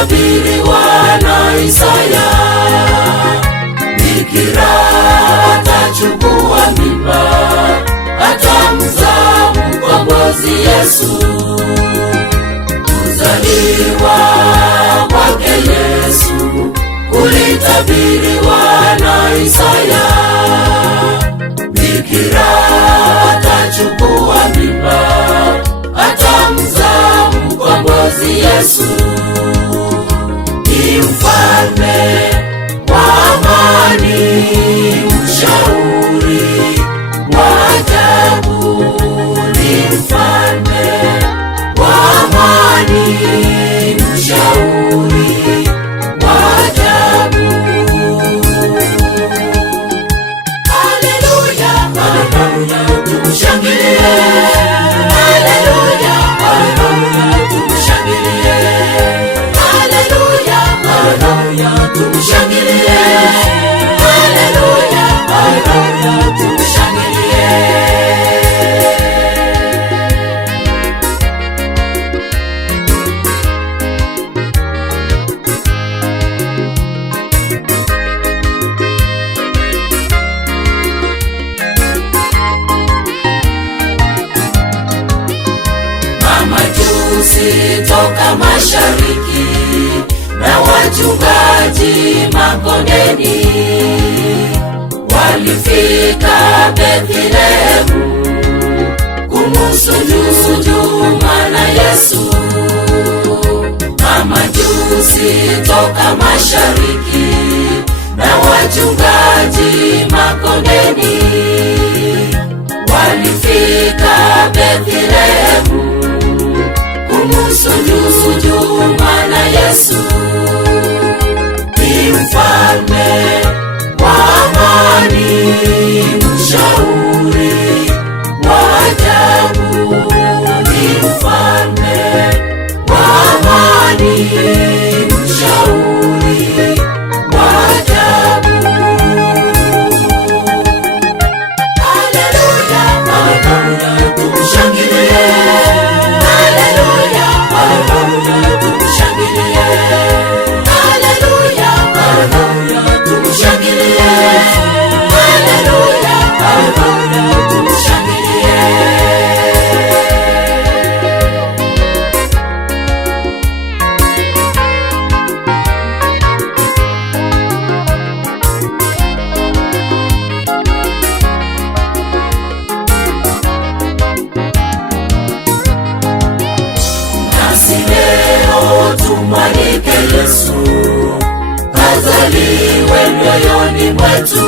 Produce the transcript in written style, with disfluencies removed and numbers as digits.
ulitabiriwa na Isaya. Bikira atachukua mimba, atamzaa mkombozi Yesu. Kuzaliwa kwake Yesu ulitabiriwa na Isaya. Bikira atachukua mimba, atamzaa mkombozi Yesu. Ni mfalme wa amani, mshauri wa ajabu. Ni mfalme wa amani, mshauri wa ajabu. Haleluya, haleluya, tumshangilie. Haleluya, haleluya, tumshangilie. Haleluya, haleluya, tumshangilie. Haleluya, haleluya, tumshangilie. Mamajusi toka mashariki na wachungaji makondeni walifika Bethlehemu kumusujudu mwana Yesu. Mamajusi toka mashariki na wachungaji makondeni walifika Bethlehemu kumusujudu mwana Yesu. Ni mfalme wa amani, mshauri wa ajabu. Ni mfalme wa amani, mshauri wa ajabu. Haleluya, haleluya, tumshangilie. Haleluya, haleluya, tumshangilie. Haleluya, haleluya, tumshangilie. Haleluya, haleluya, tumshangilie. Nasi leo tumwalike Yesu azaliwe mioyoni mwetu.